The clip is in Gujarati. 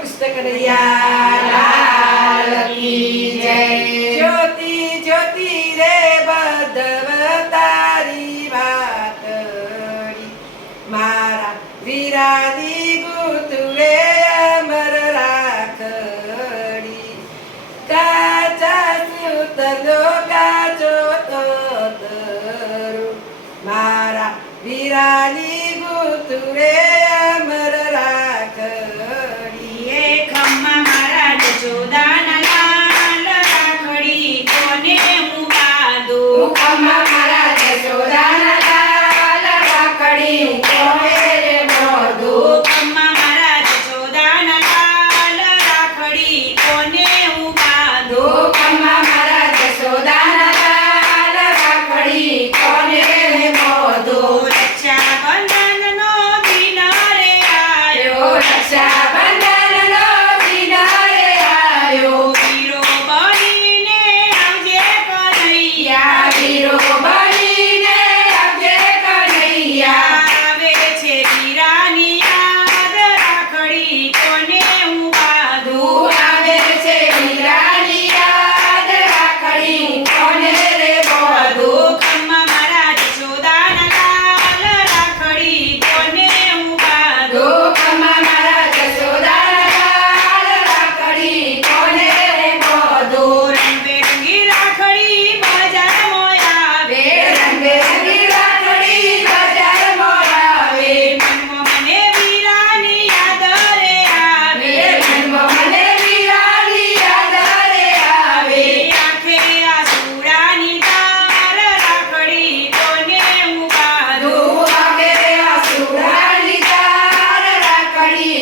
કૃષ્ણ કનૈયા લાલ કી જય। જ્યોતિ જ્યોતિ રે બધવ તારી વાતડી મારા વીરાની ગુતુળે અમર રાખડી। કાચા સુતલો કાચો તોતરો મારા વીરાની ગુતુળે અમર રાખડી। એ ખમ્મા મારા જશોદાના લાલ રાખડી કોને હું બાંધું। ખમ્મા મારા જશોદાના લાલ રાખડી કોને રે બાંધું। ખમ્મા મારા જશોદાના લાલ રાખડી કોને હું બાંધું। ખમ્મા મારા જશોદાના લાલ રાખડી કોને રે બાંધું। રક્ષાબંધનનો દિન રે આયો રક્ષાબંધનનો દિન રે આયો। વીરો બનીને આવજે કનૈયા। વીરો બનીને આવજે કનૈયા। આવે છે વીરાની યાદ રાખડી કોને હું બાંધું। આવે છે વીરાની યાદ રાખડી કોને રે બાંધું। ખમ્મા મારા જશોદાના લાલ રાખડી કોને હું બાંધું। ખમ્મા મારા જશોદાના લાલ રાખડી કોને રે બાંધું। રંગબેરંગી રાખડી બજારમાં આવે। રંગબેરંગી રાખડી બજારમાં આવે। મનમાં મને વીરાની યાદ રે આવે। મનમાં મને વીરાની યાદ રે આવે। આંખે આસુડાની ધાર રાખડી કોને હું બાંધું। વાગે આસુડાની તાર રાખડી